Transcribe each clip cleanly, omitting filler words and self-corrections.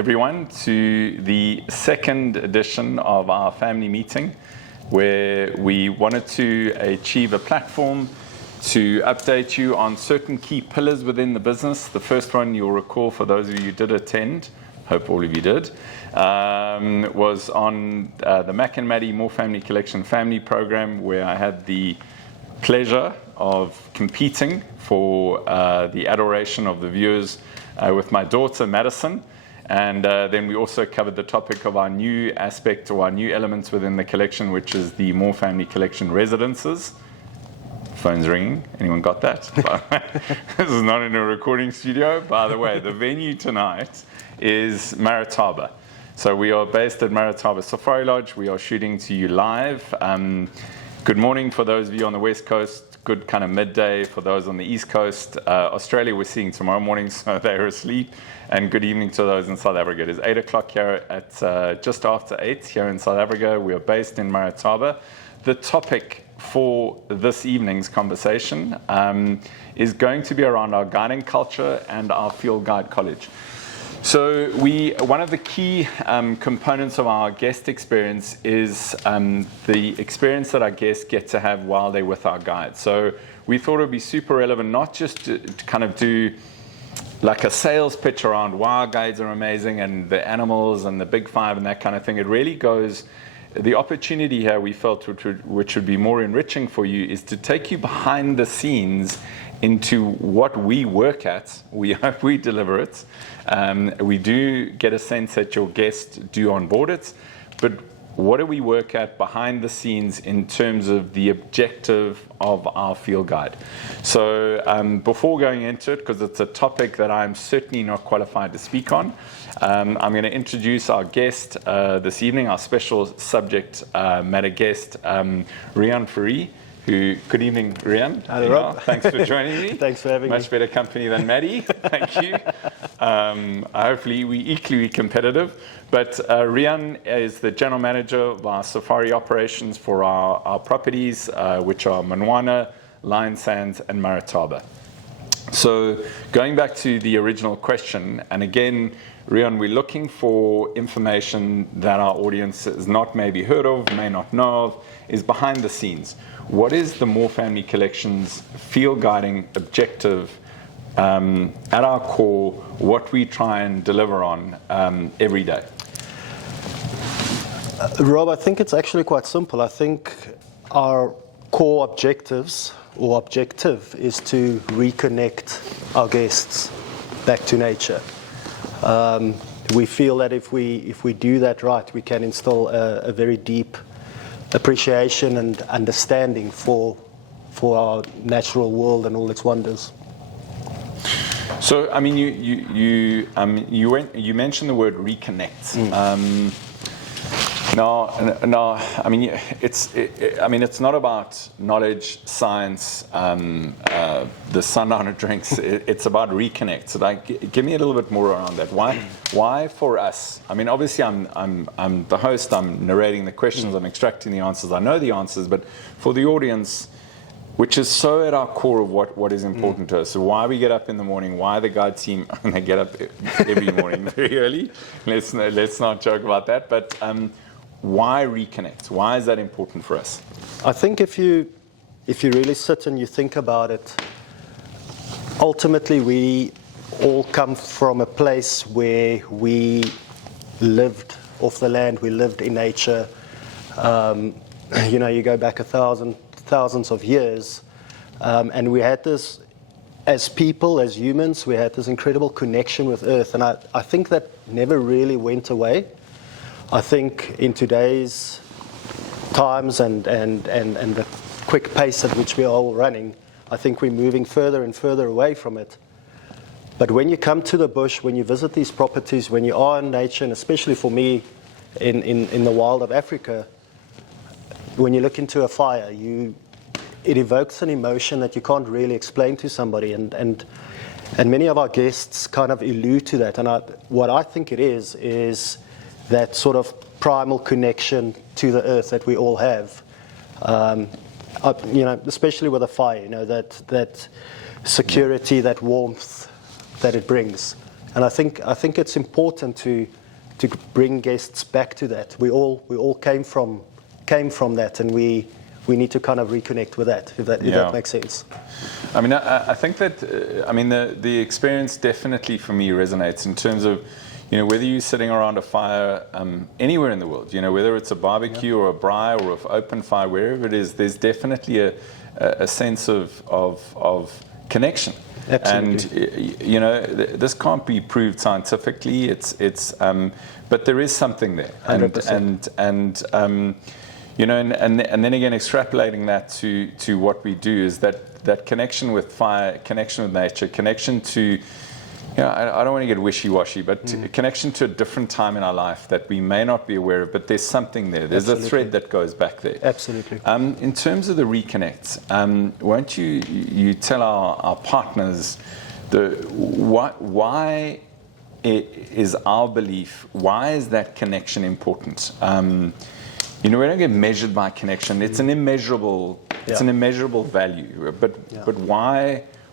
everyone to the second edition of our family meeting, where we wanted to achieve a platform to update you on certain key pillars within the business. The first one, you'll recall, for those of you who did attend, hope all of you did, was on the Mac and Maddie More Family Collection family program, where I had the pleasure of competing for the adoration of the viewers with my daughter Madison. And then we also covered the topic of our new aspect, or our new elements within the collection, which is the More Family Collection residences. Phone's ringing. Anyone got that? This is not in a recording studio. By the way, the venue tonight is Marataba. So we are based at Marataba Safari Lodge. We are shooting to you live. Good morning for those of you on the West Coast. Good kind of midday for those on the East Coast. Australia we're seeing tomorrow morning, so they're asleep. And good evening to those in South Africa. It is 8 o'clock here at just after 8 here in South Africa. We are based in Marataba. The topic for this evening's conversation is going to be around our guiding culture and our field guide college. So one of the key components of our guest experience is the experience that our guests get to have while they're with our guide. So we thought it would be super relevant, not just to kind of do like a sales pitch around why our guides are amazing and the animals and the big five and that kind of thing. It really goes, the opportunity here we felt which would be more enriching for you is to take you behind the scenes into what we work at. We hope we deliver it. We do get a sense that your guests do onboard it, but what do we work at behind the scenes in terms of the objective of our field guide? So before going into it, because it's a topic that I'm certainly not qualified to speak on, I'm going to introduce our guest this evening, our special subject matter guest, Riaan Fourie. Good evening, Riaan. Hi, Rob. Thanks for joining me. Thanks for having me. Much better company than Maddie. Thank you. Hopefully, we equally competitive. But Riaan is the general manager of our safari operations for our properties, which are Manwana, Lion Sands, and Marataba. So going back to the original question, and again, Riaan, we're looking for information that our audience has not maybe heard of, may not know of, is behind the scenes. What is the More Family Collections field guiding objective at our core, what we try and deliver on every day? Rob, I think it's actually quite simple. I think our core objectives or objective is to reconnect our guests back to nature. We feel that if we do that right, we can instill a very deep appreciation and understanding for our natural world and all its wonders. So, I mean, you mentioned the word reconnect. Now, I mean, it's not about knowledge, science, the sundowner drinks. It's about reconnect. So, like, give me a little bit more around that. Why for us? I mean, obviously, I'm the host. I'm narrating the questions. I'm extracting the answers. I know the answers, but for the audience, which is so at our core of what is important to us. So why we get up in the morning, why the guide team, they get up every morning very early. Let's not joke about that. But why reconnect? Why is that important for us? I think if you really sit and you think about it, ultimately we all come from a place where we lived off the land, we lived in nature. You go back thousands of years, and we had this, as people, as humans, we had this incredible connection with Earth, and I think that never really went away. I think in today's times and the quick pace at which we are all running, I think we're moving further and further away from it. But when you come to the bush, when you visit these properties, when you are in nature, and especially for me in the wild of Africa, when you look into a fire, it evokes an emotion that you can't really explain to somebody, and many of our guests kind of allude to that. And what I think it is that sort of primal connection to the earth that we all have. Especially with a fire, that security, that warmth that it brings. And I think it's important to bring guests back to that. We all came from that, and we need to kind of reconnect with that, if that makes sense. I mean, I think that, the experience definitely for me resonates in terms of, whether you're sitting around a fire anywhere in the world, whether it's a barbecue or a braai or an open fire, wherever it is, there's definitely a sense of connection. Absolutely. And, this can't be proved scientifically, but there is something there. 100%. And then again, extrapolating that to what we do is that connection with fire, connection with nature, connection to, I don't want to get wishy-washy, but connection to a different time in our life that we may not be aware of, but there's something there. There's Absolutely. A thread that goes back there. Absolutely. In terms of the reconnects, won't you tell our partners why is our belief, why is that connection important? We don't get measured by connection. It's an immeasurable value. But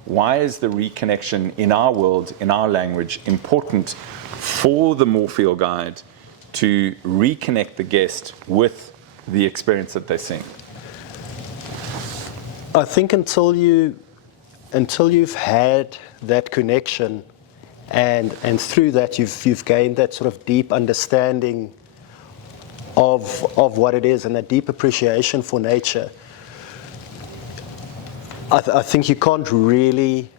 why is the reconnection in our world, in our language, important for the More Field Guide to reconnect the guest with the experience that they're seeing? I think until you've had that connection, and through that you've gained that sort of deep understanding of what it is and a deep appreciation for nature, I think you can't really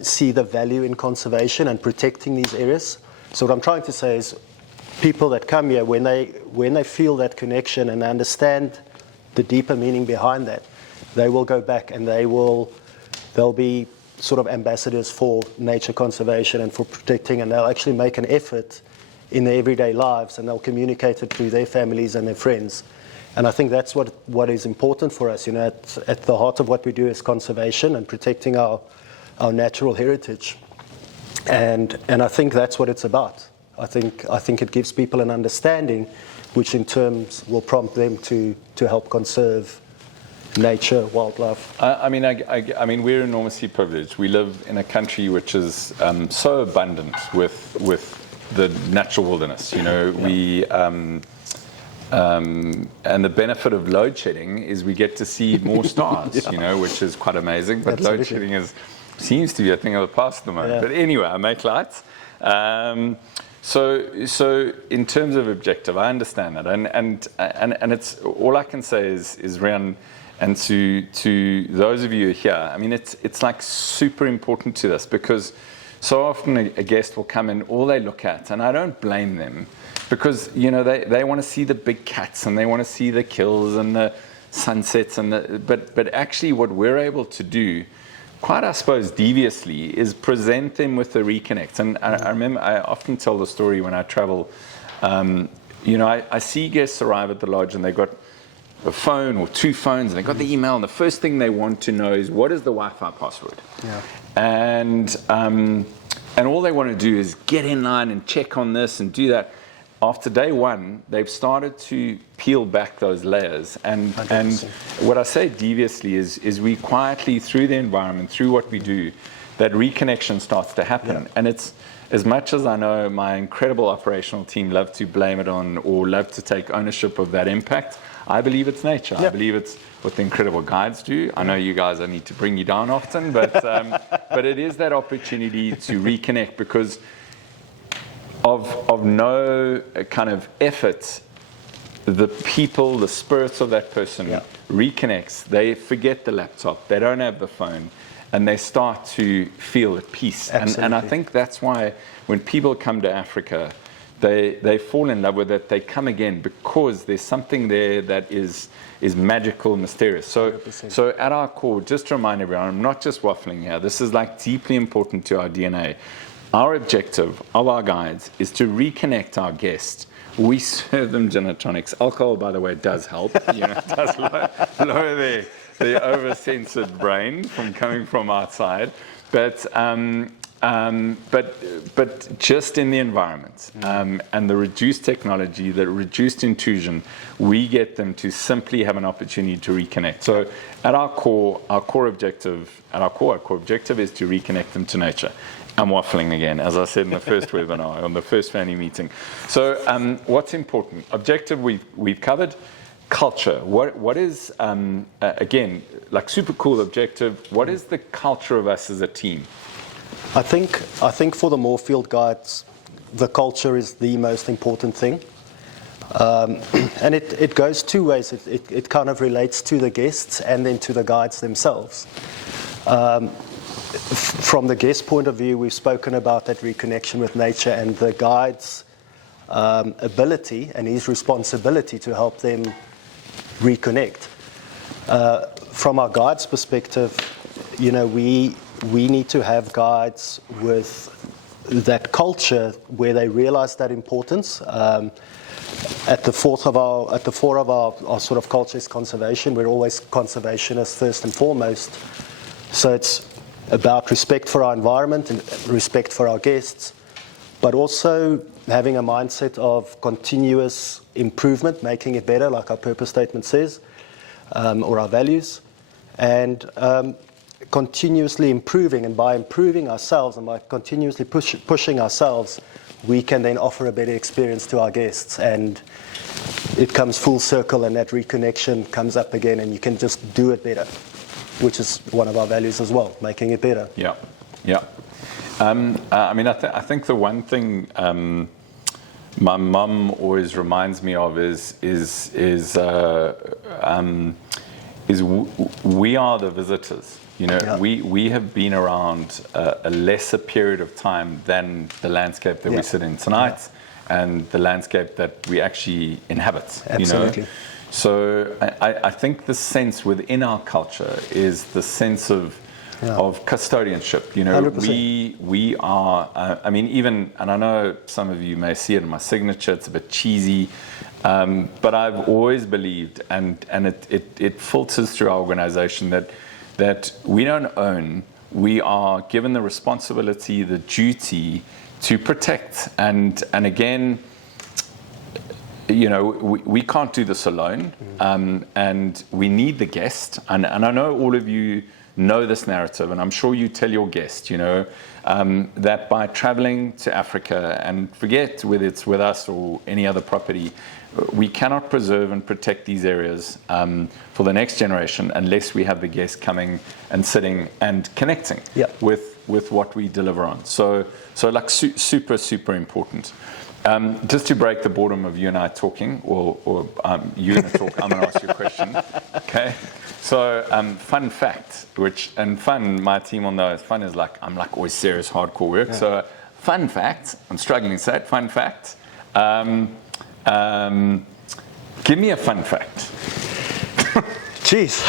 see the value in conservation and protecting these areas. So what I'm trying to say is, people that come here, when they feel that connection and understand the deeper meaning behind that, they will go back and they'll be sort of ambassadors for nature conservation and for protecting, and they'll actually make an effort in their everyday lives, and they'll communicate it to their families and their friends. And I think that's what is important for us. At the heart of what we do is conservation and protecting our natural heritage. And I think that's what it's about. I think it gives people an understanding, which in terms will prompt them to help conserve nature, wildlife. I mean, we're enormously privileged. We live in a country which is so abundant with the natural wilderness. We and the benefit of load shedding is we get to see more stars, which is quite amazing. But Absolutely. Load shedding seems to be a thing of the past at the moment. Yeah. But anyway, I make lights. So in terms of objective, I understand that, and it's all I can say is Riaan, and to those of you who are here, I mean, it's like super important to this, because so often a guest will come in, all they look at, and I don't blame them, because they want to see the big cats and they want to see the kills and the sunsets but actually what we're able to do, quite I suppose deviously, is present them with the reconnect. And I remember, I often tell the story when I travel. I see guests arrive at the lodge and they've got a phone or two phones and they've got the email, and the first thing they want to know is, what is the Wi-Fi password? Yeah. And all they want to do is get in line and check on this and do that. After day one, they've started to peel back those layers. And what I say deviously is we quietly, through the environment, through what we do, that reconnection starts to happen. Yeah. And it's, as much as I know my incredible operational team love to blame it on or love to take ownership of that impact, I believe it's nature. Yeah. I believe it's what the incredible guides do. I know you guys, I need to bring you down often, but it is that opportunity to reconnect, because of no kind of effort, the people, the spirits of that person reconnects. They forget the laptop, they don't have the phone, and they start to feel at peace. And I think that's why when people come to Africa, they fall in love with it. They come again because there's something there that is magical, mysterious. So at our core, just to remind everyone, I'm not just waffling here. This is like deeply important to our DNA. Our objective of our guides is to reconnect our guests. We serve them gin and tonics. Alcohol, by the way, does help. It does lower their over-censored brain from coming from outside. But just in the environment and the reduced technology, the reduced intrusion, we get them to simply have an opportunity to reconnect. So at our core objective is to reconnect them to nature. I'm waffling again, as I said in the first webinar, on the first family meeting. So what's important? Objective we've covered. Culture. What is, again, like super cool objective, what is the culture of us as a team? I think for the Moorfield guides, the culture is the most important thing. And it goes two ways. It kind of relates to the guests and then to the guides themselves. From the guest point of view, we've spoken about that reconnection with nature and the guide's ability and his responsibility to help them reconnect. From our guides' perspective, we need to have guides with that culture where they realize that importance. At the core of our sort of culture is conservation. We're always conservationists first and foremost. So it's about respect for our environment and respect for our guests, but also having a mindset of continuous improvement, making it better, like our purpose statement says, or our values, and continuously improving. And by improving ourselves and by continuously pushing ourselves, we can then offer a better experience to our guests. And it comes full circle, and that reconnection comes up again, and you can just do it better, which is one of our values as well, making it better. Yeah. I think the one thing my mum always reminds me of is we are the visitors. We have been around a lesser period of time than the landscape that we sit in tonight, and the landscape that we actually inhabit. Absolutely. So I think the sense within our culture is the sense of custodianship. 100%. We are. Even, and I know some of you may see it in my signature. It's a bit cheesy, but I've always believed, and it filters through our organisation that we don't own. We are given the responsibility, the duty to protect, and again. We can't do this alone, and we need the guest. And I know all of you know this narrative, and I'm sure you tell your guest, that by traveling to Africa, and forget whether it's with us or any other property, we cannot preserve and protect these areas for the next generation unless we have the guest coming and sitting and connecting with what we deliver on. So like super, super important. Just to break the boredom of you and I talking, or you're going to talk, I'm going to ask you a question. Okay. So, fun fact, my team will know, fun is I'm always serious, hardcore work. Yeah. So, fun fact, I'm struggling to say it, fun fact. Give me a fun fact. Jeez.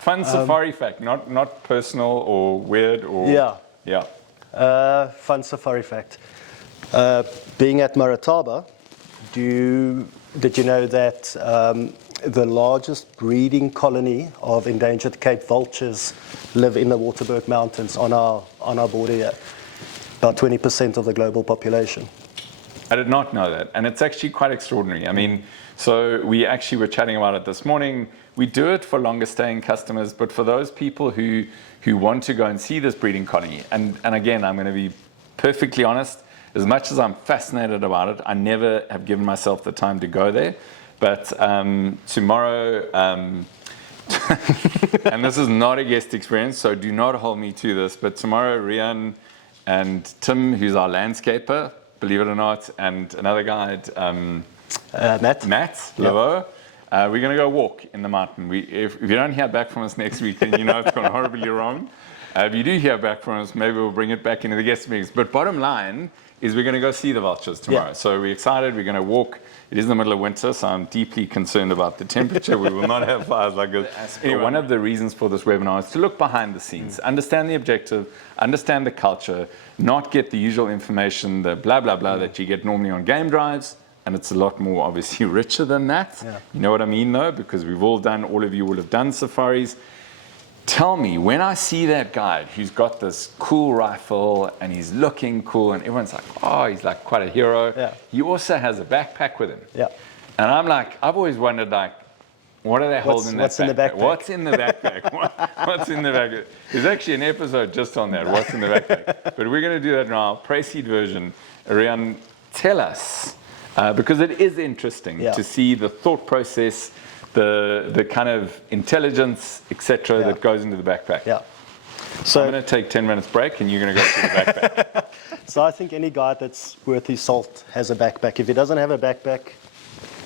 Fun safari fact, not personal or weird or... Yeah. Fun safari fact. Being at Marataba, did you know that the largest breeding colony of endangered Cape vultures live in the Waterberg Mountains on our border here? About 20% of the global population. I did not know that, and it's actually quite extraordinary. So we actually were chatting about it this morning. We do it for longer staying customers, but for those people who want to go and see this breeding colony, and again, I'm going to be perfectly honest, as much as I'm fascinated about it, I never have given myself the time to go there. But tomorrow, and this is not a guest experience, so do not hold me to this, but tomorrow, Riaan and Tim, who's our landscaper, believe it or not, and another guide, Matt Ndlovu, we're going to go walk in the mountain. If you don't hear back from us next week, then you know it's gone horribly wrong. If you do hear back from us, maybe we'll bring it back into the guest meetings. But bottom line is we're going to go see the vultures tomorrow. Yeah. So we're excited. We're going to walk. It is the middle of winter, so I'm deeply concerned about the temperature. We will not have fires like this. Anyway, one of the reasons for this webinar is to look behind the scenes, understand the objective, understand the culture, not get the usual information, the blah, blah, blah that you get normally on game drives. And it's a lot more, obviously, richer than that. Yeah. You know what I mean, though? Because all of you will have done safaris. Tell me, when I see that guide who's got this cool rifle and he's looking cool and everyone's like, oh, he's like quite a hero. Yeah. He also has a backpack with him. Yeah. And I'm like, I've always wondered, like, What do they hold in that what's in the backpack? What's in the backpack? What's in the backpack? There's actually an episode just on that. What's in the backpack? But we're going to do that now. Pre-seed version. Riaan, tell us, because it is interesting to see the thought process, the kind of intelligence, etc., that goes into the backpack. Yeah. So I'm going to take 10 minutes break, and you're going to go through the backpack. So I think any guide that's worth his salt has a backpack. If he doesn't have a backpack,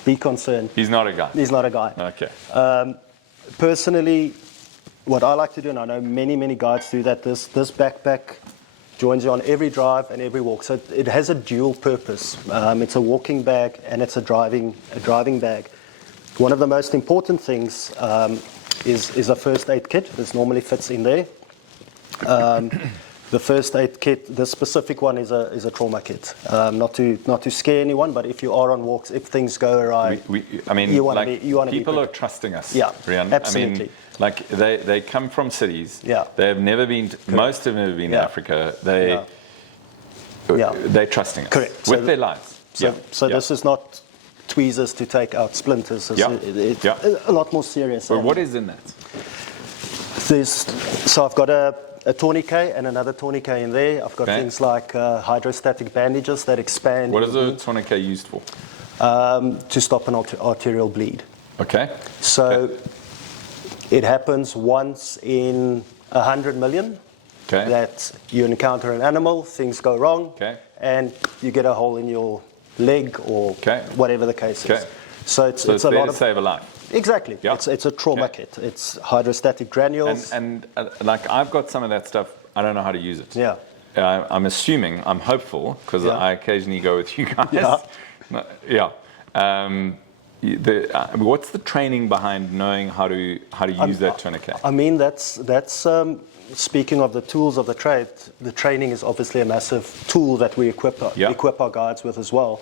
be concerned. He's not a guy. He's not a guy. Okay. Personally, what I like to do, and I know many guides do that, this backpack joins you on every drive and every walk. So it has a dual purpose. It's a walking bag and it's a driving bag. One of the most important things is a first aid kit. This normally fits in there. The first aid kit, the specific one is a trauma kit. Not to scare anyone, but if you are on walks, if things go awry, people are trusting us. Yeah, Riaan. absolutely. I mean, like they come from cities. Yeah. They have never been. Most have never been to Africa. They're trusting us. Correct. With their lives. So this is not tweezers to take out splinters. It's a lot more serious. But what is in that? So I've got a tourniquet and another tourniquet in there. I've got things like hydrostatic bandages that expand. What is a tourniquet used for? To stop an arterial bleed. Okay. So it happens once in 100 million that you encounter an animal, things go wrong, and you get a hole in your leg or whatever the case is. So it's a lot to save a life. Exactly. Yeah. It's a trauma kit. It's hydrostatic granules. And like I've got some of that stuff. I don't know how to use it. Yeah. I'm hopeful because I occasionally go with you guys. What's the training behind knowing how to use that tourniquet? I mean, that's speaking of the tools of the trade. The training is obviously a massive tool that we equip our guides with as well.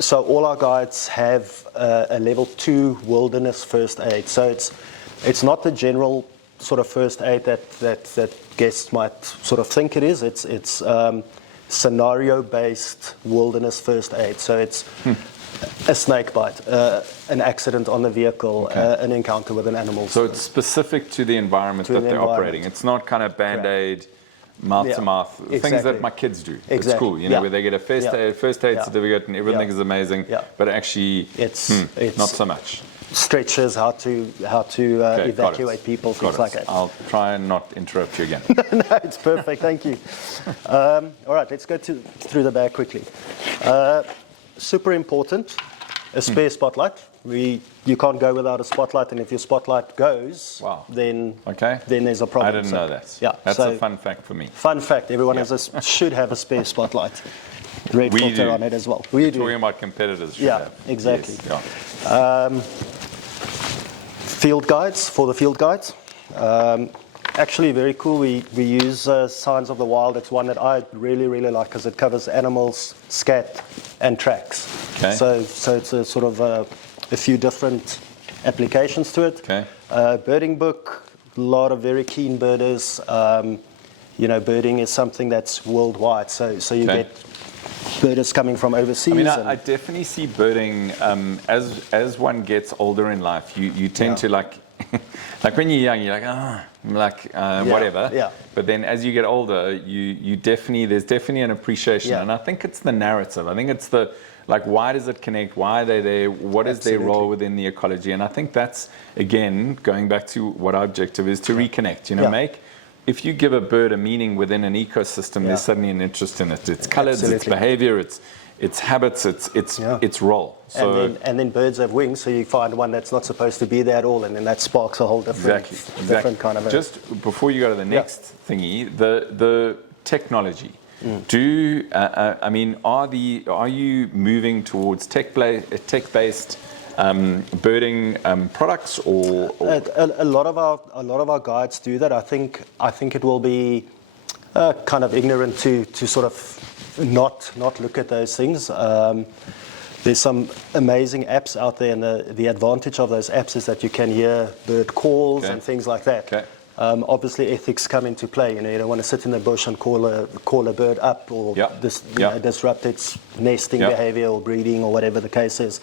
So all our guides have a level 2 wilderness first aid. So it's not the general sort of first aid that guests might sort of think it is. It's scenario-based wilderness first aid. So it's a snake bite, an accident on the vehicle, an encounter with an animal. So it's specific to the environment that they're operating. It's not kind of Band-Aid, mouth-to-mouth, things that my kids do. It's cool, where they get a first aid certificate and everything is amazing, but actually it's not so much. Stretches, how to evacuate people, things like that. I'll try and not interrupt you again. No, it's perfect, thank you. All right, let's go through the bag quickly. Super important, a spare spotlight. You can't go without a spotlight, and if your spotlight goes, then there's a problem. I didn't know that. Yeah, that's a fun fact for me. Fun fact: everyone should have a spare spotlight. Red filter on it as well. We do. Talking about competitors. Have. Exactly. Yes, field guides for the field guides. Actually, very cool. We use Signs of the Wild. It's one that I really like because it covers animals, scat, and tracks. Okay. So it's a sort of a few different applications to it. Okay. Birding book. A lot of very keen birders. Birding is something that's worldwide. So you get birders coming from overseas. I mean, I definitely see birding as one gets older in life. You tend to like when you're young, you're like whatever. Yeah. But then as you get older, there's definitely an appreciation, and I think it's the narrative. I think it's why does it connect? Why are they there? What is their role within the ecology? And I think that's again going back to what our objective is to reconnect. If you give a bird a meaning within an ecosystem, there's suddenly an interest in it. It's colors, its behavior, its habits, its role. So and then birds have wings, so you find one that's not supposed to be there at all, and then that sparks a whole different kind of. Just before you go to the next thingy, the technology. Are you moving towards tech-based birding products or? A lot of our guides do that. I think it will be kind of ignorant to sort of not look at those things. There's some amazing apps out there, and the advantage of those apps is that you can hear bird calls and things like that. Okay. Obviously, ethics come into play. You don't want to sit in the bush and call a bird up or disrupt its nesting behavior or breeding or whatever the case is.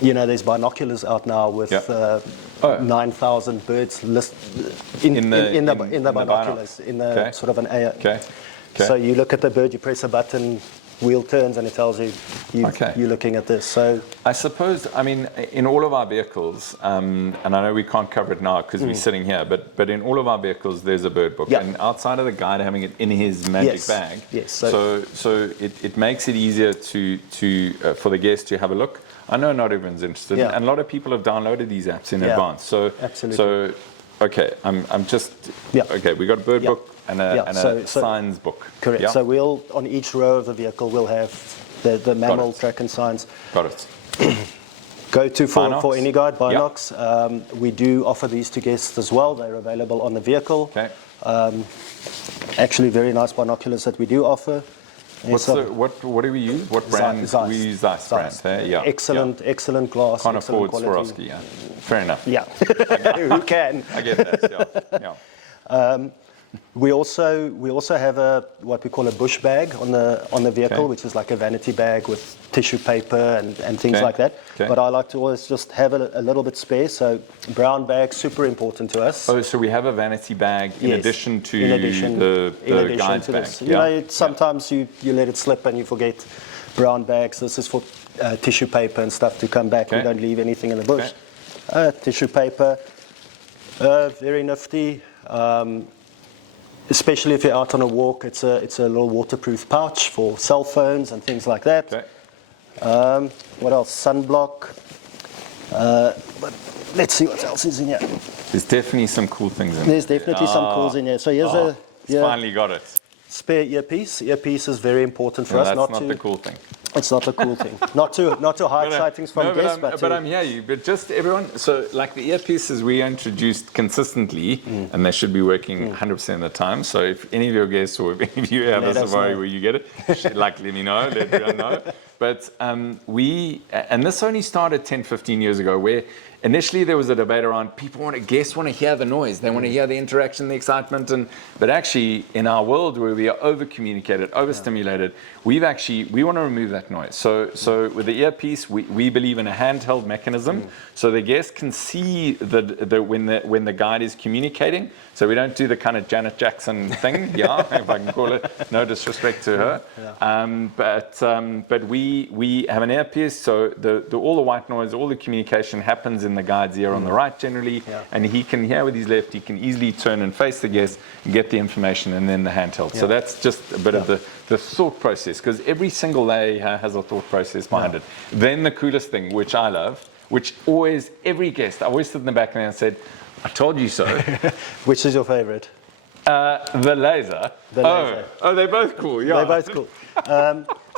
there's binoculars out now with 9,000 birds in the binoculars, in the sort of an AR. Okay. So you look at the bird, you press a button, wheel turns, and it tells you you're looking at this. So I suppose, in all of our vehicles, and I know we can't cover it now because we're sitting here, but in all of our vehicles, there's a bird book. And outside of the guide having it in his magic bag, so it makes it easier for the guest to have a look. I know not everyone's interested, and a lot of people have downloaded these apps in advance. So absolutely. So okay, I'm just okay. We got a bird book and a signs book. Correct. Yeah? So we'll on each row of the vehicle we'll have the mammal track and signs. Got it. Go to for any guide, Binocs. We do offer these to guests as well. They're available on the vehicle. Okay. Actually, very nice binoculars that we do offer. What do we use? What brand? Zeiss. We use Zeiss brand. Yeah. Excellent glass. Can't afford quality. Swarovski. Yeah. Fair enough. Yeah. Who can? I get that. Yeah. We also have what we call a bush bag on the vehicle, which is like a vanity bag with tissue paper and things like that. Okay. But I like to always just have a little bit spare. So brown bag, super important to us. Oh, so we have a vanity bag in addition to the guide bag. Sometimes you let it slip and you forget brown bags. This is for tissue paper and stuff to come back. We don't leave anything in the bush. Tissue paper, very nifty. Especially if you're out on a walk, it's a little waterproof pouch for cell phones and things like that. Okay. What else? Sunblock. But let's see what else is in here. There's definitely some cool things in there. There's definitely some cools in here. So here's finally got it. Spare earpiece. Earpiece is very important for us. That's not the cool thing. It's not a cool thing. Not to hide sightings from guests, but I'm here. But just everyone. So like the earpieces we introduced consistently, and they should be working 100% of the time. So if any of your guests or if any of you have a safari where you get it, let me know. Let everyone know. But and this only started 10, 15 years ago, where initially there was a debate around guests want to hear the noise, they want to hear the interaction, the excitement, but actually in our world where we are over-communicated, overstimulated, we want to remove that noise. So with the earpiece, we believe in a handheld mechanism, so the guest can see when the guide is communicating. So we don't do the kind of Janet Jackson thing, if I can call it. No disrespect to her, but we have an earpiece, so all the white noise, all the communication happens in the guide's ear on the right generally, and he can hear with his left. He can easily turn and face the guest and get the information, and then the handheld. So that's just a bit of the thought process, because every single layer has a thought process behind it. Then the coolest thing, which I love, which always every guest, I always stood in the back there and said, "I told you so." Which is your favorite? The laser. Oh, they're both cool. Yeah, they're both cool.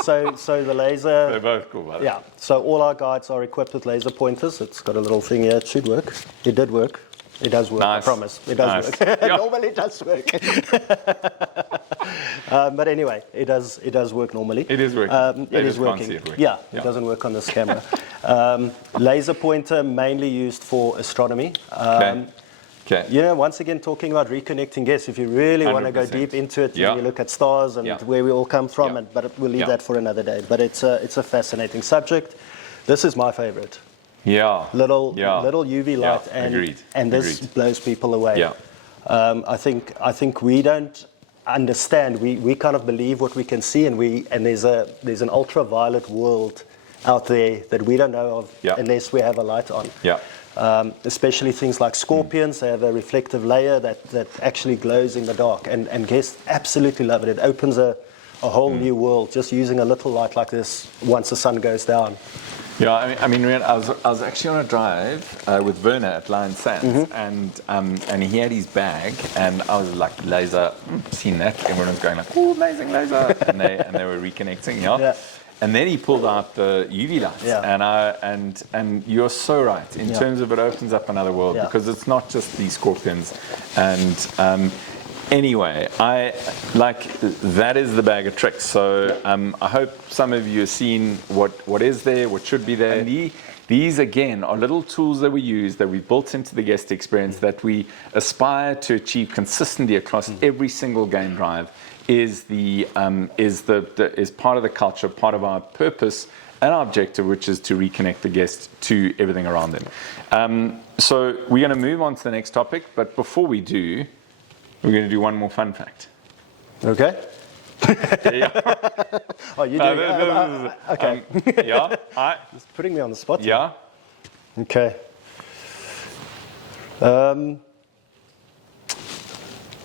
So the laser. They're both cool, by the way. Yeah. So all our guides are equipped with laser pointers. It's got a little thing here. It should work. It did work. It does work. Nice. I promise. It does work. Normally it does work. But anyway, it does work normally. It is working. It is working. Yeah, it doesn't work on this camera. Laser pointer mainly used for astronomy. Okay. Once again, talking about reconnecting guests, if you really want to go deep into it, you look at stars and where we all come from, but we'll leave that for another day. But it's a fascinating subject. This is my favorite. Little UV light, and this blows people away. I think we don't understand. We kind of believe what we can see, and there's an ultraviolet world out there that we don't know of unless we have a light on. Especially things like scorpions, they have a reflective layer that actually glows in the dark, and guests absolutely love it. It opens a whole new world just using a little light like this once the sun goes down. Yeah, Riaan, I was actually on a drive with Werner at Lion Sands, and he had his bag, and I was like, laser, seen that? Everyone was going like, oh, amazing laser, and they were reconnecting, And then he pulled out the UV lights, and you're so right in terms of it opens up another world, because it's not just these scorpions. And anyway, that is the bag of tricks. So I hope some of you have seen what is there, what should be there. And these again are little tools that we use, that we built into the guest experience, that we aspire to achieve consistently across every single game drive. Is part of the culture, part of our purpose and our objective, which is to reconnect the guest to everything around them. So we're going to move on to the next topic, but before we do, we're going to do one more fun fact. Okay. Yeah. Oh, you do? Okay. Yeah. Just putting me on the spot. Yeah. Okay.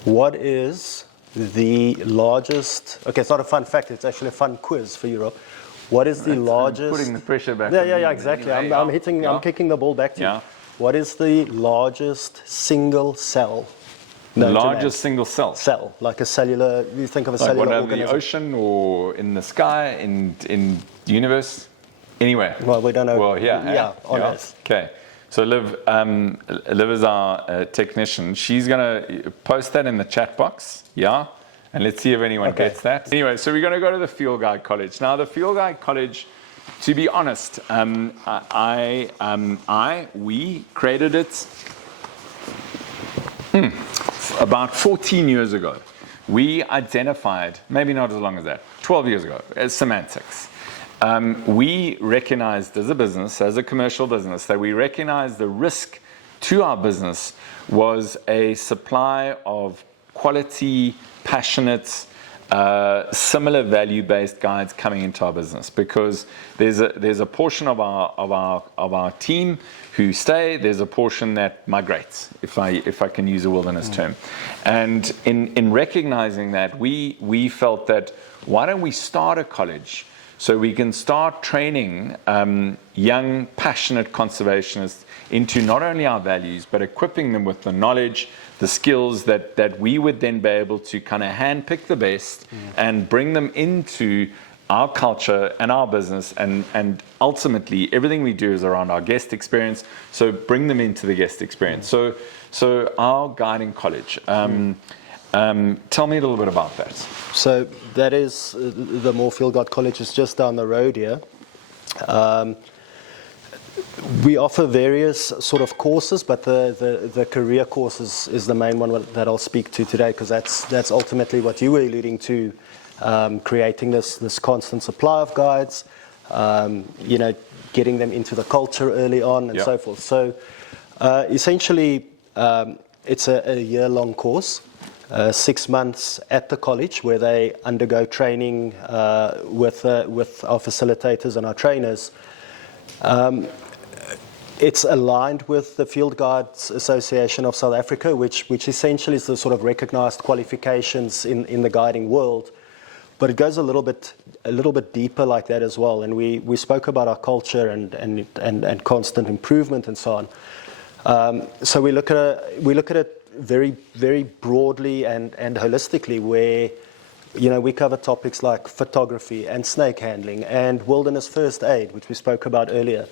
What is the largest... Okay, it's not a fun fact, it's actually a fun quiz for you, Rob. What is the largest... Putting the pressure back. Yeah, exactly. Anyway, I'm kicking the ball back to you. Yeah. What is the largest single cell? Largest single cell? Cell, like a cellular... You think of a cellular what, organism. in the ocean or in the sky, in the universe? Anywhere? Well, we don't know. Well, Yeah, on Earth. Okay. So Liv is our technician. She's going to post that in the chat box, yeah? And let's see if anyone gets that. Anyway, so we're going to go to the Field Guide College. Now, the Field Guide College, to be honest, we created it about 14 years ago. We identified, maybe not as long as that, 12 years ago, as semantics. We recognized as a business, as a commercial business, that we recognized the risk to our business was a supply of quality, passionate, similar value-based guides coming into our business, because there's a portion of our team who stay, there's a portion that migrates, if I can use a wilderness term. And in recognizing that, we felt that why don't we start a college so we can start training young, passionate conservationists into not only our values, but equipping them with the knowledge, the skills that we would then be able to kind of handpick the best and bring them into our culture and our business. And ultimately, everything we do is around our guest experience. So bring them into the guest experience. So our guiding college. Tell me a little bit about that. So that is, the Field Guide College is just down the road here. We offer various sort of courses, but the career course is the main one that I'll speak to today, because that's ultimately what you were alluding to, creating this constant supply of guides, getting them into the culture early on and so forth. So essentially, it's a year-long course. 6 months at the college where they undergo training with our facilitators and our trainers. It's aligned with the Field Guides Association of South Africa, which essentially is the sort of recognized qualifications in the guiding world. But it goes a little bit deeper like that as well. And we spoke about our culture and constant improvement and so on. So we look at it very, very broadly and holistically, where we cover topics like photography and snake handling and wilderness first aid, which we spoke about earlier,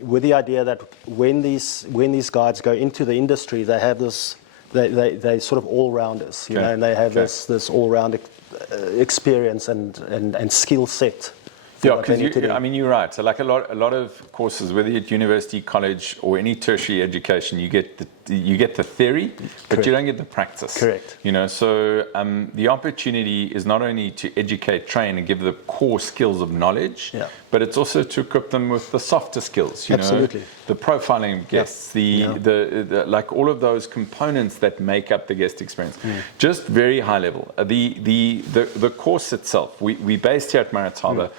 with the idea that when these guides go into the industry, they have this they sort of all-rounders, and they have this all-round experience and skill set. Yeah, because you're right. So like a lot of courses, whether you're at university, college, or any tertiary education, you get the theory, but you don't get the practice. Correct. So the opportunity is not only to educate, train, and give the core skills of knowledge, but it's also to equip them with the softer skills. Absolutely. The profiling of guests, the like all of those components that make up the guest experience. Just very high level. The course itself, we based here at Marataba.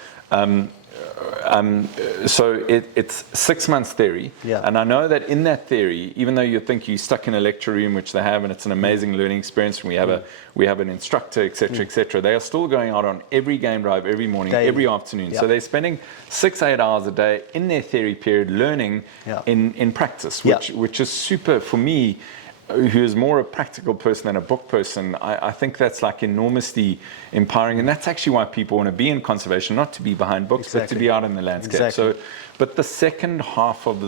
So it's 6 months theory, and I know that in that theory, even though you think you're stuck in a lecture room, which they have, and it's an amazing learning experience, and we have an instructor, etc., they are still going out on every game drive, every morning, every afternoon. So they're spending 6-8 hours a day in their theory period learning in practice, which is super for me, who is more a practical person than a book person. I think that's like enormously empowering, and that's actually why people want to be in conservation, not to be behind books, but to be out in the landscape. So, but the second half of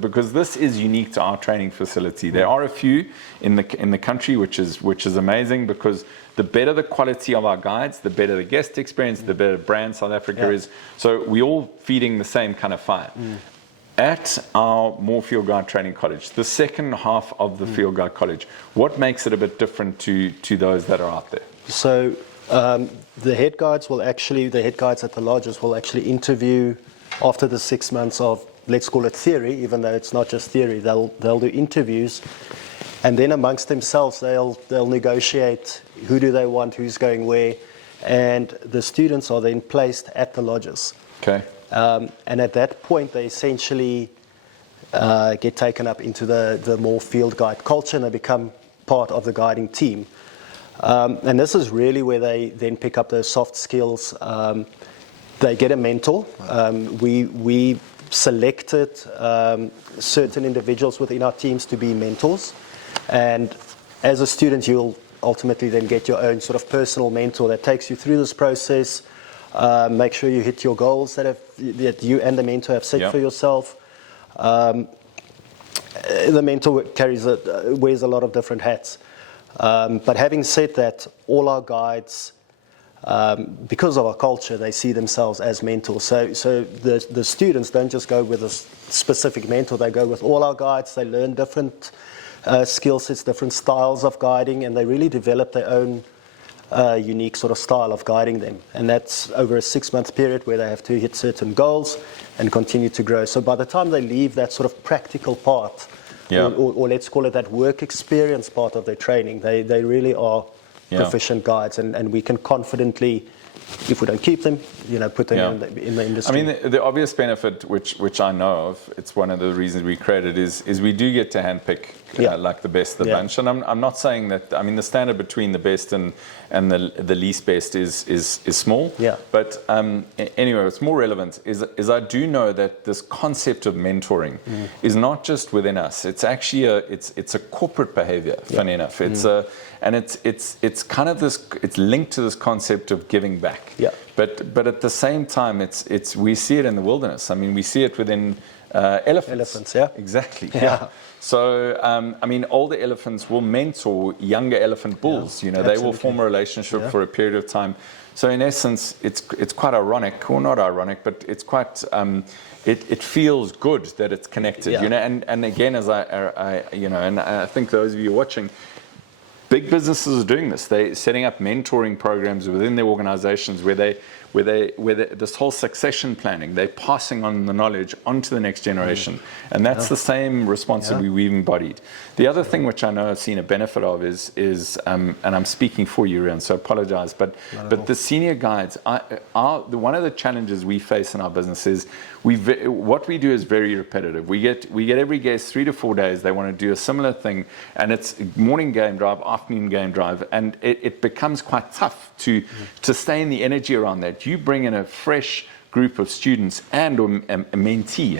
because this is unique to our training facility. There are a few in the country, which is amazing, because the better the quality of our guides, the better the guest experience, the better brand South Africa is. So we're all feeding the same kind of fire. At our Field Guide Training College, the second half of the Field Guide College, what makes it a bit different to those that are out there? So The head guides at the lodges will actually interview after the 6 months of, let's call it theory, even though it's not just theory. They'll do interviews, and then amongst themselves they'll negotiate who do they want, who's going where, and the students are then placed at the lodges. Okay. And at that point they essentially get taken up into the more field guide culture, and they become part of the guiding team. And this is really where they then pick up those soft skills. They get a mentor. We selected certain individuals within our teams to be mentors. And as a student, you'll ultimately then get your own sort of personal mentor that takes you through this process. Make sure you hit your goals that you and the mentor have set for yourself. The mentor wears a lot of different hats. But having said that, all our guides, because of our culture, they see themselves as mentors. So the students don't just go with a specific mentor, they go with all our guides. They learn different skill sets, different styles of guiding, and they really develop their own unique sort of style of guiding them. And that's over a 6-month period where they have to hit certain goals and continue to grow. So by the time they leave that sort of practical part, or let's call it that work experience part of their training, they really are proficient guides, and we can confidently, if we don't keep them, put them in the industry. I mean, the obvious benefit, which I know of, it's one of the reasons we created, is we do get to handpick like the best of the bunch. And I'm not saying that. I mean, the standard between the best and the least best is small. Yeah. But anyway, what's more relevant is I do know that this concept of mentoring is not just within us. It's actually it's a corporate behavior. Funny enough, it's kind of this. It's linked to this concept of giving back. Yeah. But at the same time, we see it in the wilderness. I mean, we see it within elephants. Elephants, yeah. Exactly. Yeah. So, I mean, older elephants will mentor younger elephant bulls. They will form a relationship for a period of time. So, in essence, it's quite ironic, or not ironic, but it's quite. It feels good that it's connected. And again, as I think those of you watching. Big businesses are doing this. They're setting up mentoring programs within their organizations where this whole succession planning, they're passing on the knowledge onto the next generation. And that's the same responsibility we've embodied. The other thing which I know I've seen a benefit of is and I'm speaking for you, Riaan, so I apologize, but the senior guides, one of the challenges we face in our business is what we do is very repetitive. We get every guest 3 to 4 days. They want to do a similar thing, and it's morning game drive, afternoon game drive, and it becomes quite tough to stay in the energy around that. You bring in a fresh group of students and a mentee.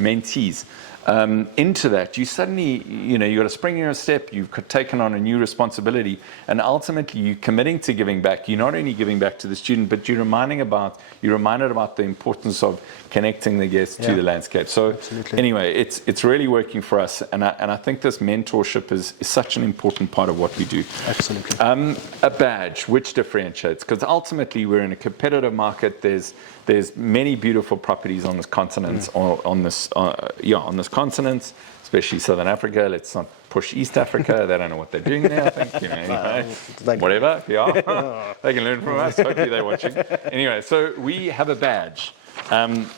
Mentees. Into that, you suddenly, you got a spring in your step, you've taken on a new responsibility, and ultimately you're committing to giving back. You're not only giving back to the student, but you're reminded about the importance of connecting the guests to the landscape. So anyway, it's really working for us, and I think this mentorship is such an important part of what we do. Absolutely. A badge which differentiates, because ultimately we're in a competitive market. There's many beautiful properties on this continent, on this continent, especially Southern Africa. Let's not push East Africa. They don't know what they're doing there, I think. Anyway, whatever. Yeah, they can learn from us. Hopefully they're watching. Anyway, so we have a badge.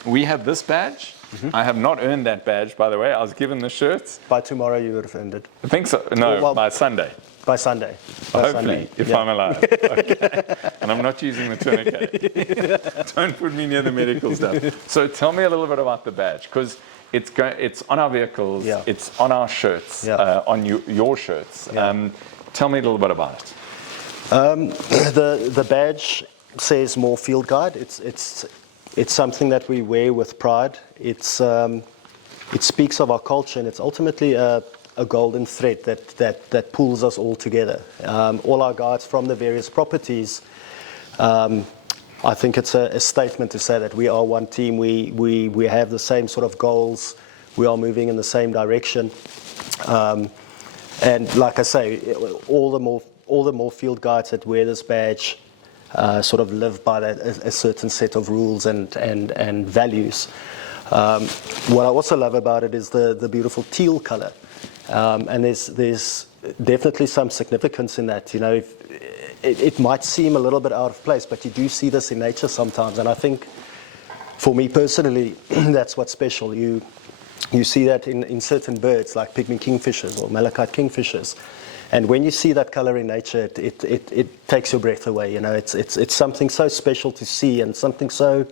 We have this badge. I have not earned that badge, by the way. I was given the shirts. By tomorrow you would have earned it. I think so. No, by Sunday. By Sunday. Hopefully, if I'm alive. Okay. And I'm not using the tourniquet. Don't put me near the medical stuff. So tell me a little bit about the badge, because it's on our vehicles, it's on our shirts, on your shirts. Tell me a little bit about it. The badge says more field guide. It's something that we wear with pride. It speaks of our culture, and it's ultimately a golden thread that pulls us all together. All our guides from the various properties, I think it's a statement to say that we are one team. We have the same sort of goals. We are moving in the same direction. And like I say, all the more field guides that wear this badge sort of live by a certain set of rules and values. What I also love about it is the beautiful teal color. And there's definitely some significance in that. it might seem a little bit out of place, but you do see this in nature sometimes. And I think, for me personally, that's what's special. You see that in certain birds, like pygmy kingfishers or malachite kingfishers. And when you see that color in nature, it takes your breath away. You know, it's something so special to see and something so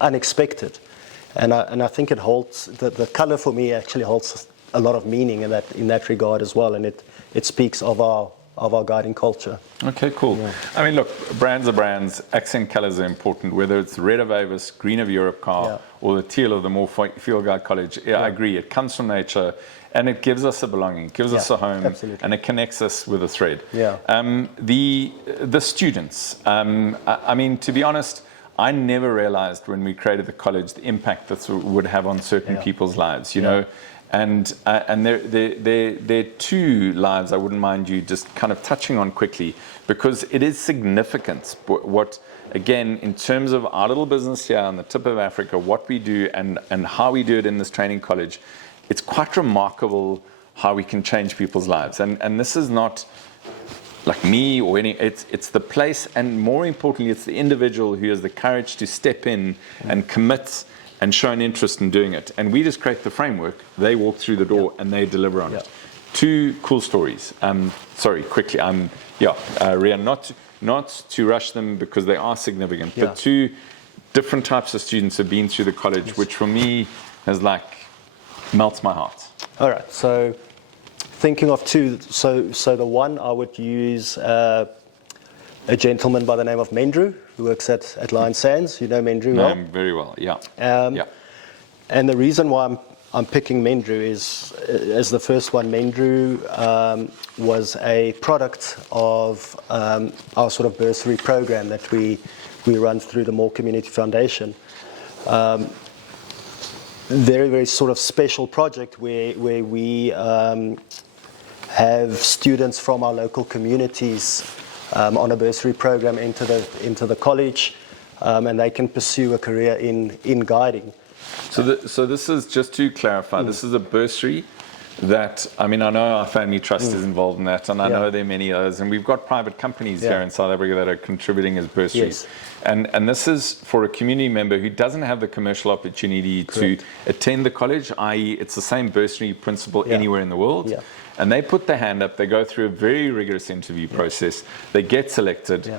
unexpected. And I think it holds, the color for me actually holds a lot of meaning in that regard as well. And it speaks of our guiding culture. Okay, cool. Yeah. I mean, look, brands are brands. Accent colors are important, whether it's red of Avis, green of Europcar, or the teal of the more Field Guide College. Yeah, I agree. It comes from nature, and it gives us a belonging, it gives us a home, absolutely. And it connects us with a thread. Yeah. The students, I mean, to be honest, I never realized when we created the college the impact that would have on certain people's lives, you know. And there are two lives I wouldn't mind you just kind of touching on quickly, because it is significant what, again, in terms of our little business here on the tip of Africa, what we do and how we do it in this training college, it's quite remarkable how we can change people's lives. And this is not like me or any, it's the place, and more importantly, it's the individual who has the courage to step in and commit and show an interest in doing it. And we just create the framework, they walk through the door and they deliver on it. Two cool stories. Sorry, quickly, Riaan, not to rush them because they are significant, but two different types of students have been through the college, which for me has melts my heart. All right, so thinking of two, so the one I would use a gentleman by the name of Mendrew, who works at Lion Sands. You know Mendrew well? Very well, yeah. And the reason why I'm picking Mendrew is, as the first one, Mendrew was a product of our sort of bursary program that we run through the More Community Foundation. Very, very sort of special project where we have students from our local communities on a bursary program into the college, and they can pursue a career in guiding. So this is, just to clarify, this is a bursary that, I mean, I know our family trust is involved in that, and I know there are many others, and we've got private companies here in South Africa that are contributing as bursaries. And this is for a community member who doesn't have the commercial opportunity to attend the college, i.e. it's the same bursary principle anywhere in the world. And they put their hand up, they go through a very rigorous interview process, they get selected,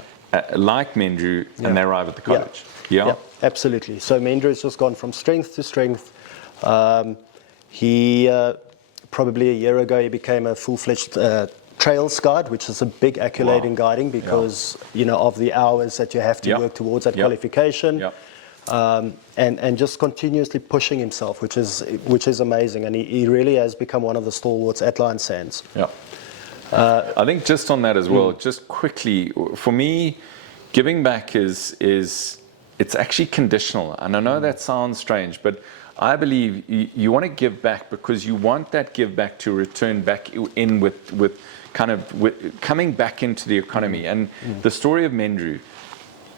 like Mendrew, and they arrive at the college. Yeah, absolutely. So Mendrew has just gone from strength to strength. He, probably a year ago, he became a full-fledged trails guide, which is a big accolade in guiding because, you know, of the hours that you have to work towards that qualification. And just continuously pushing himself, which is amazing. And he really has become one of the stalwarts at Lion Sands. I think just on that as well, just quickly, for me, giving back is it's actually conditional. And I know that sounds strange, but I believe you want to give back because you want that give back to return back in with coming back into the economy. And the story of Mendrew,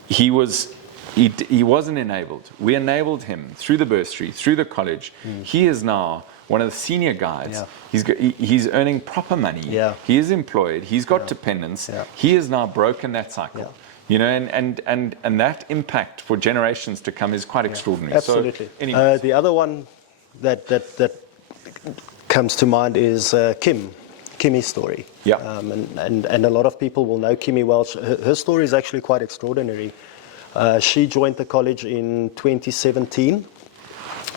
he wasn't enabled. We enabled him through the bursary, through the college. He is now one of the senior guides. He's earning proper money. He is employed. He's got dependents. He has now broken that cycle. You know, and that impact for generations to come is quite extraordinary. Absolutely. So, the other one that comes to mind is Kimmy's story. And a lot of people will know Kimmy well. Her story is actually quite extraordinary. She joined the college in 2017,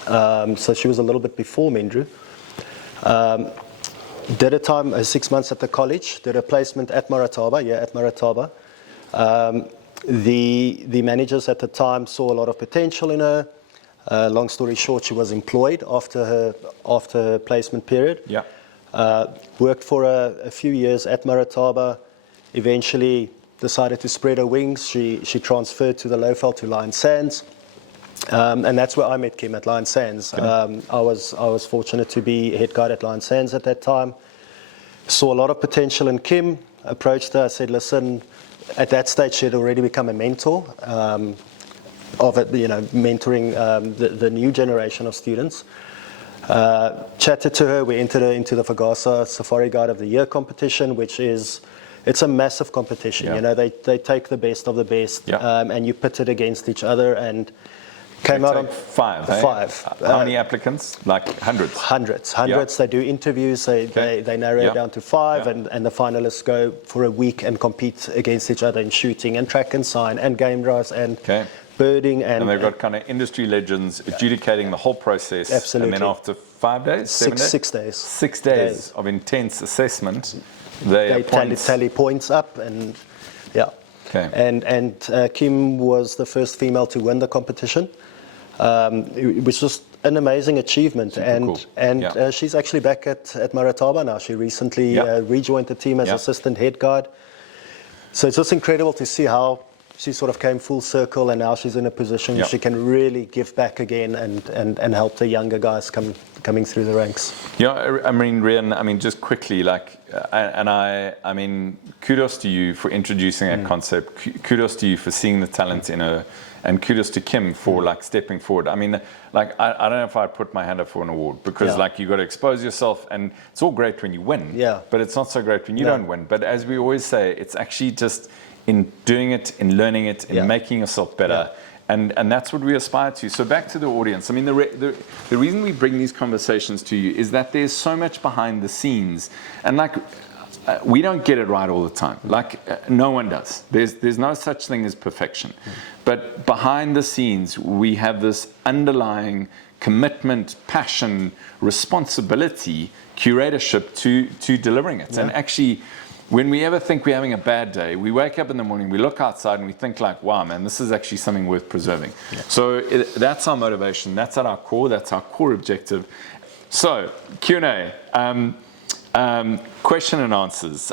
so she was a little bit before Mendrew. Did a time, 6 months at the college, did a placement at Marataba. The managers at the time saw a lot of potential in her. Long story short, she was employed after her placement period. Worked for a few years at Marataba. Eventually decided to spread her wings. She transferred to the Lowveld to Lion Sands. And that's where I met Kim, at Lion Sands. I was fortunate to be head guide at Lion Sands at that time. Saw a lot of potential in Kim. Approached her. I said, listen. At that stage, she had already become a mentor of it, you know, mentoring the new generation of students. Chatted to her. We entered her into the Fagasa Safari Guide of the Year competition, which is it's a massive competition. Yeah. You know, they take the best of the best, Yeah. and you pit it against each other, and came They out on take five. Eh? five. How many applicants? Like hundreds. Hundreds. Yeah. They do interviews. They narrow Yeah. it down to five, Yeah. and the finalists go for a week and compete against each other in shooting and track and sign and game drives and birding. And they've got kind of industry legends adjudicating the whole process. Absolutely. And then after 5 days, 7 days? 6 days. 6 days of intense assessment, they tally points up, and yeah. Okay. And Kim was the first female to win the competition, which was an amazing achievement. Super cool. She's actually back at Marataba now. She recently rejoined the team as assistant head guide. So it's just incredible to see how she sort of came full circle, and now she's in a position where she can really give back again and help the younger guys coming through the ranks. Yeah, I mean, Riaan, just quickly, I mean, kudos to you for introducing that concept. Kudos to you for seeing the talent in her, and kudos to Kim for stepping forward. I mean, I don't know if I'd put my hand up for an award, because you got to expose yourself, and it's all great when you win, but it's not so great when you don't win. But as we always say, it's actually just in doing it, in learning it, in making yourself better. And that's what we aspire to. So back to the audience. I mean, the reason we bring these conversations to you is that there's so much behind the scenes. And we don't get it right all the time. No one does. There's no such thing as perfection. But behind the scenes, we have this underlying commitment, passion, responsibility, curatorship to delivering it. And actually, when we ever think we're having a bad day, we wake up in the morning, we look outside, and we think wow, man, this is actually something worth preserving. So that's our motivation. That's at our core. That's our core objective. So Q&A, question and answers.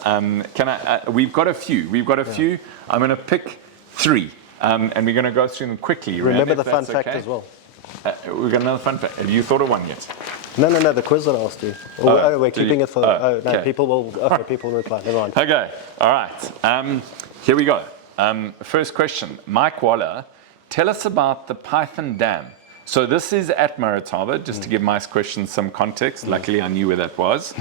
We've got a few. I'm going to pick 3, and we're going to go through them quickly. Remember the fun fact as well. We've got another fun fact. Have you thought of one yet? No, the quiz that I asked you. We're keeping it for... okay. People will reply. Never mind. Okay, all right. Here we go. First question. Mike Waller, tell us about the Python Dam. So this is at Marataba, just to give Mike's question some context. Luckily, I knew where that was.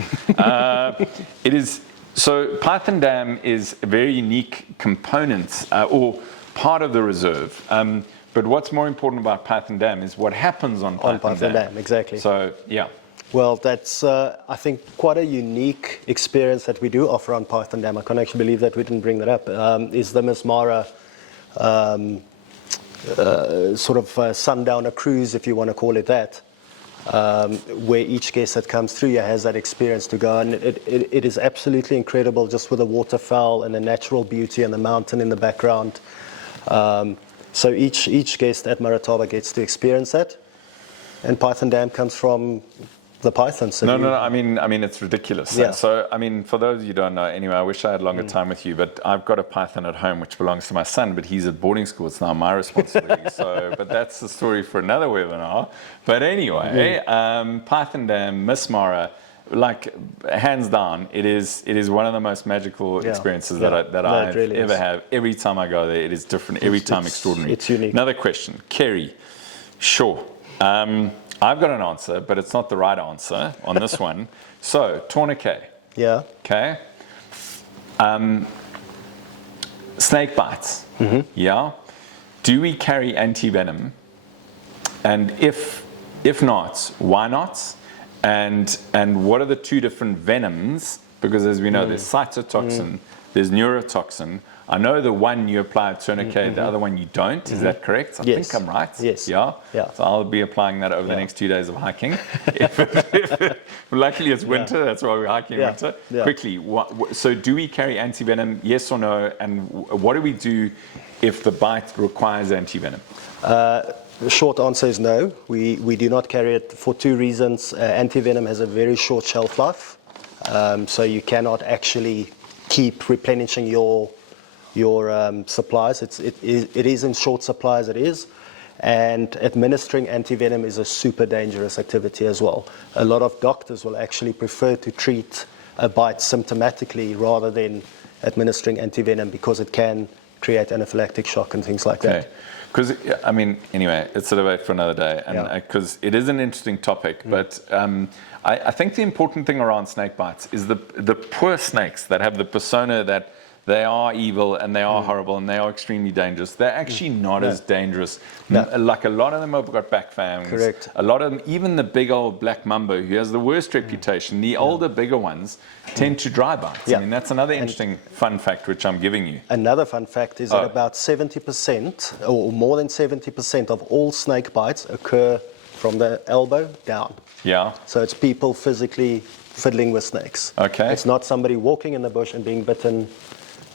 So Python Dam is a very unique component, or part of the reserve. But what's more important about Python Dam is what happens on Python Dam. Exactly. So, yeah. Well, that's, I think, quite a unique experience that we do offer on Python Dam. I can't actually believe that we didn't bring that up. Is the Miss Mara sort of sundowner cruise, if you want to call it that, where each guest that comes through here has that experience to go. And it is absolutely incredible, just with the waterfowl and the natural beauty and the mountain in the background. So each guest at Marataba gets to experience that, and Python Dam comes from the Python. So no. I mean, it's ridiculous. Yeah. So, for those of you who don't know, anyway, I wish I had longer time with you, but I've got a Python at home which belongs to my son, but he's at boarding school. It's now my responsibility. But that's the story for another webinar. But anyway, Python Dam, Miss Mara, hands down, it is one of the most magical experiences that I've really ever had. Every time I go there, it is different. Every time, extraordinary. It's unique. Another question, Kerry. Sure. I've got an answer, but it's not the right answer on this one. So, tourniquet. Yeah. Okay. Snake bites. Mm-hmm. Yeah. Do we carry antivenom? And if not, why not? And what are the 2 different venoms? Because as we know, there's cytotoxin, there's neurotoxin. I know the one you apply a tourniquet, the other one you don't. Is that correct? I think I'm right. Yes. Yeah. So I'll be applying that over the next 2 days of hiking. Luckily, it's winter. That's why we're hiking in winter. Yeah. Quickly, so do we carry antivenom? Yes or no? And what do we do if the bite requires antivenom? The short answer is no. We do not carry it for 2 reasons. Antivenom has a very short shelf life, so you cannot actually keep replenishing your supplies. It is in short supply as it is, and administering antivenom is a super dangerous activity as well. A lot of doctors will actually prefer to treat a bite symptomatically rather than administering antivenom, because it can create anaphylactic shock and things like that. Because, anyway, it's a debate for another day, and because it is an interesting topic, but I think the important thing around snake bites is the poor snakes that have the persona that they are evil and they are horrible and they are extremely dangerous. They're actually not as dangerous. Like a lot of them have got back fangs. Correct. A lot of them, even the big old black mamba who has the worst reputation, the older, bigger ones tend to dry bites. I mean, that's another interesting fun fact which I'm giving you. Another fun fact is that about 70% or more than 70% of all snake bites occur from the elbow down. Yeah. So it's people physically fiddling with snakes. Okay. It's not somebody walking in the bush and being bitten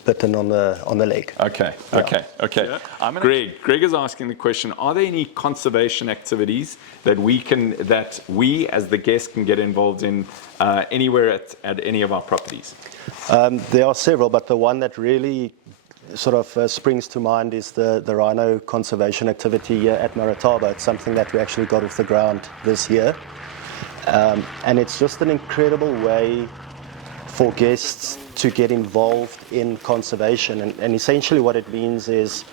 on the leg. Okay. Yeah. Greg is asking the question: are there any conservation activities that we as the guest can get involved in anywhere at any of our properties? There are several, but the one that really sort of springs to mind is the rhino conservation activity here at Marataba. It's something that we actually got off the ground this year. And it's just an incredible way for guests to get involved in conservation. And essentially what it means is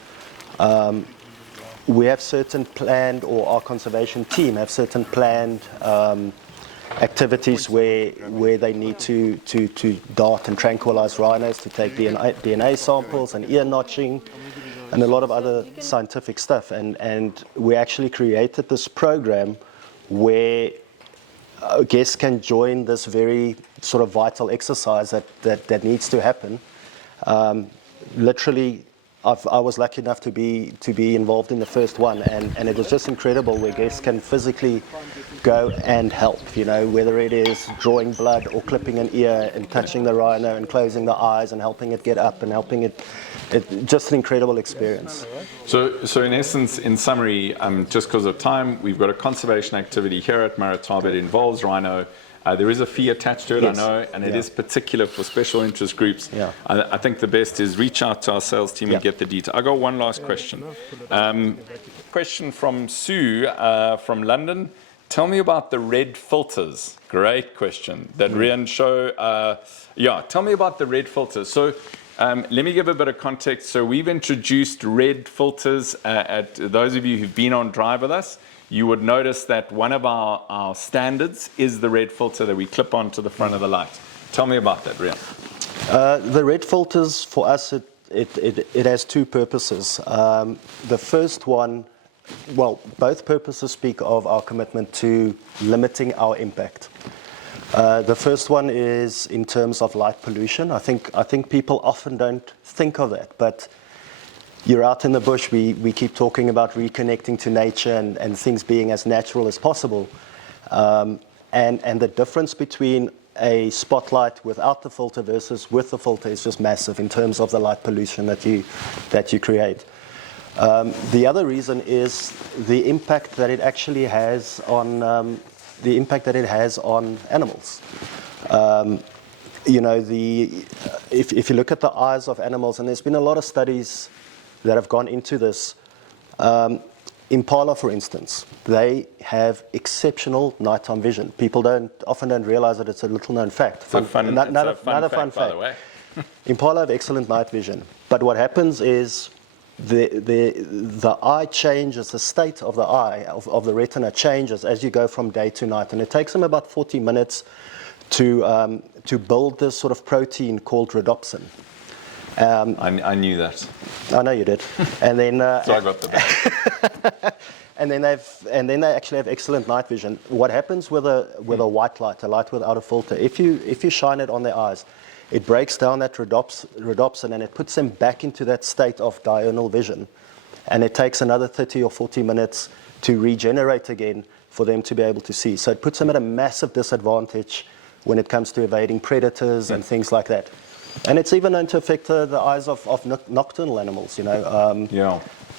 we have certain planned, or our conservation team have certain planned activities where they need to dart and tranquilize rhinos, to take DNA samples and ear notching and a lot of other scientific stuff. And we actually created this program where guests can join this very sort of vital exercise that needs to happen. Literally, I was lucky enough to be involved in the first one, and it was just incredible, where guests can physically go and help, whether it is drawing blood or clipping an ear and touching the rhino and closing the eyes and helping it get up and helping it just an incredible experience. So in essence, in summary, just because of time, we've got a conservation activity here at Marataba. It involves rhino. There is a fee attached to it, yes. I know, and it is particular for special interest groups. Yeah. I think the best is reach out to our sales team and get the detail. I got one last question. Question from Sue from London. Tell me about the red filters. Great question. That Riaan show. Tell me about the red filters. So let me give a bit of context. So we've introduced red filters. At those of you who've been on drive with us, you would notice that one of our standards is the red filter that we clip onto the front of the light. Tell me about that, Riaan. The red filters, for us, it has two purposes. The first one, both purposes speak of our commitment to limiting our impact. The first one is in terms of light pollution. I think people often don't think of that, but you're out in the bush, we keep talking about reconnecting to nature and things being as natural as possible. And the difference between a spotlight without the filter versus with the filter is just massive in terms of the light pollution that you create. The other reason is the impact that it actually has on animals. If you look at the eyes of animals, and there's been a lot of studies that have gone into this. Impala, for instance, they have exceptional nighttime vision. People often don't realize that it's a little-known fact. It's a fun fact, by the way. Impala have excellent night vision, but what happens is the eye changes, the state of the eye, of the retina changes as you go from day to night, and it takes them about 40 minutes to build this sort of protein called rhodopsin. I knew that. I know you did. And then so I got the back. and then they actually have excellent night vision. What happens with a white light, a light without a filter? If you shine it on their eyes, it breaks down that rhodopsin and it puts them back into that state of diurnal vision. And it takes another 30 or 40 minutes to regenerate again for them to be able to see. So it puts them at a massive disadvantage when it comes to evading predators and things like that. And it's even known to affect the eyes of nocturnal animals,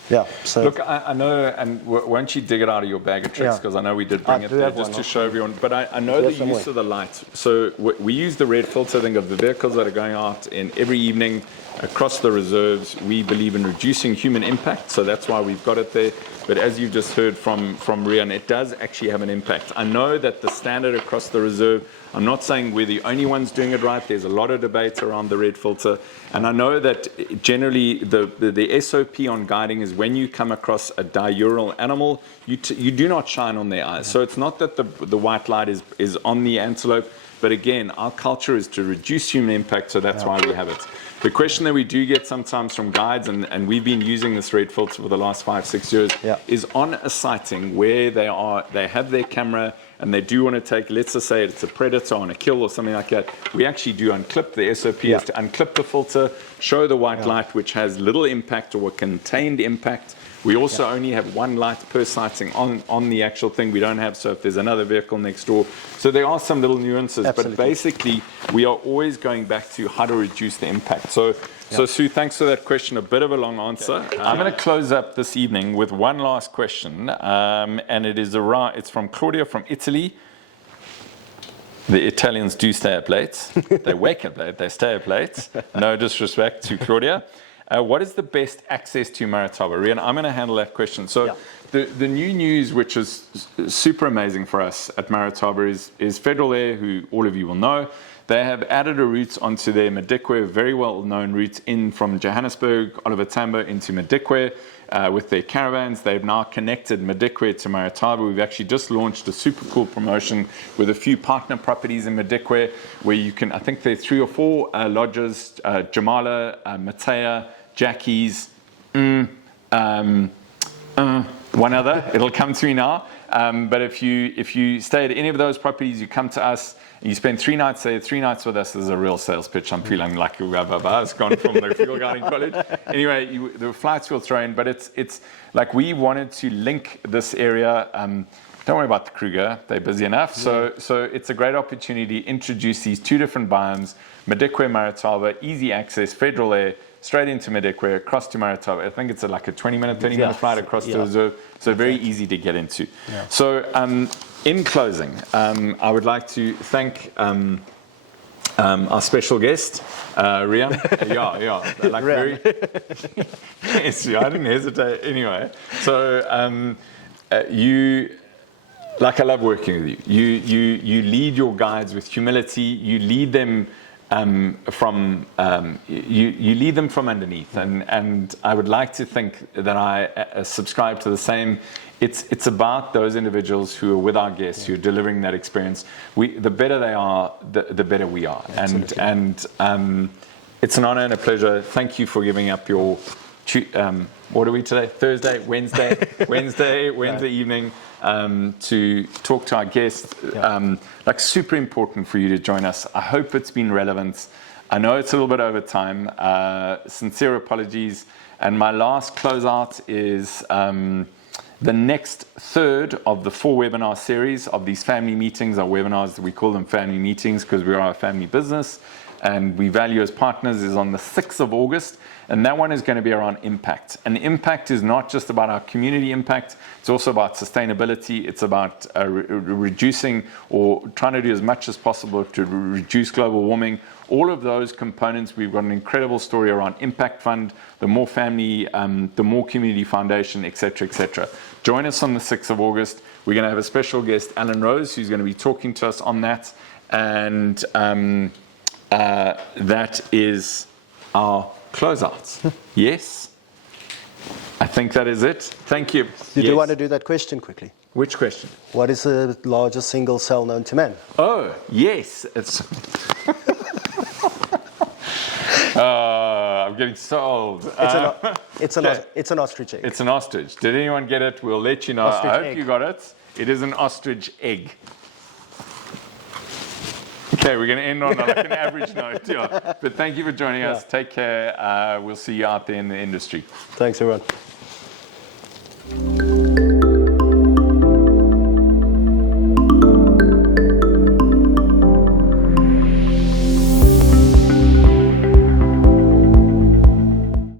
Yeah. So look, I know, and won't you dig it out of your bag of tricks? Because I know we did bring it there just to show everyone. But I know the use of the light. So we use the red filter. Think of the vehicles that are going out in every evening across the reserves. We believe in reducing human impact, so that's why we've got it there. But as you just heard from Riaan, it does actually have an impact. I know that the standard across the reserve, I'm not saying we're the only ones doing it right. There's a lot of debate around the red filter. And I know that generally the SOP on guiding is when you come across a diurnal animal, you do not shine on their eyes. So it's not that the white light is on the antelope, But again, our culture is to reduce human impact, so that's why we have it. The question that we do get sometimes from guides, and we've been using this red filter for the last 5-6 years, is on a sighting where they have their camera and they do want to take, let's just say it's a predator on a kill or something like that, we actually do unclip. The SOP is to unclip the filter, show the white light, which has little impact or contained impact. We also only have one light per sighting on the actual thing. We don't have, so if there's another vehicle next door. So there are some little nuances, but basically we are always going back to how to reduce the impact. So Sue, thanks for that question. A bit of a long answer. I'm going to close up this evening with one last question, and it's from Claudia from Italy. The Italians do stay up late. They wake up late. They stay up late. No disrespect to Claudia. What is the best access to Marataba? Riaan, I'm going to handle that question. So the new news, which is super amazing for us at Marataba, is Federal Air, who all of you will know. They have added a route onto their Madikwe, very well-known route in from Johannesburg, Oliver Tambo into Madikwe with their caravans. They've now connected Madikwe to Marataba. We've actually just launched a super cool promotion with a few partner properties in Madikwe where you can, I think there are 3 or 4 lodges, Jamala, Matea, Jackie's, one other, it'll come to me now. But if you stay at any of those properties, you come to us, and you spend 3 nights there, 3 nights with us. This is a real sales pitch. I'm feeling like it's gone from the field guiding college. Anyway, the flights will throw in, but it's like we wanted to link this area. Don't worry about the Kruger, they're busy enough. So it's a great opportunity to introduce these 2 different biomes, Madikwe, Marataba, easy access, Federal Air, straight into Madikwe, across to Marataba. I think it's like a 20-minute, 30-minute flight across the reserve, so very easy to get into. So in closing, I would like to thank our special guest, Riaan. Like very. Yes, I didn't hesitate. Anyway, so I love working with you. You lead your guides with humility. You lead them you lead them from underneath, and I would like to think that I subscribe to the same. It's about those individuals who are with our guests, who are delivering that experience. The better they are, the better we are. Absolutely. And it's an honor and a pleasure. Thank you for giving up your what are we today? Thursday, Wednesday evening to talk to our guests. Like super important for you to join us. I hope it's been relevant. I know it's a little bit over time. Sincere apologies. And my last closeout is the next third of the 4 webinar series of these family meetings. Our webinars, we call them family meetings because we are a family business and we value as partners, is on the 6th of August. And that one is going to be around impact. And impact is not just about our community impact. It's also about sustainability. It's about reducing or trying to do as much as possible to reduce global warming. All of those components, we've got an incredible story around Impact Fund, the More Family, the More Community Foundation, etc., etc. Join us on the 6th of August. We're going to have a special guest, Alan Rose, who's going to be talking to us on that. And that is our closeouts. Yes? I think that is it. Thank you. You do want to do that question quickly? Which question? What is the largest single cell known to man? Oh, yes. It's I'm getting so old. It's an ostrich egg. It's an ostrich. Did anyone get it? We'll let you know. Ostrich I hope egg. you got it. It is an ostrich egg. Okay, we're going to end on like an average note. Yeah. But thank you for joining us. Take care. We'll see you out there in the industry. Thanks, everyone.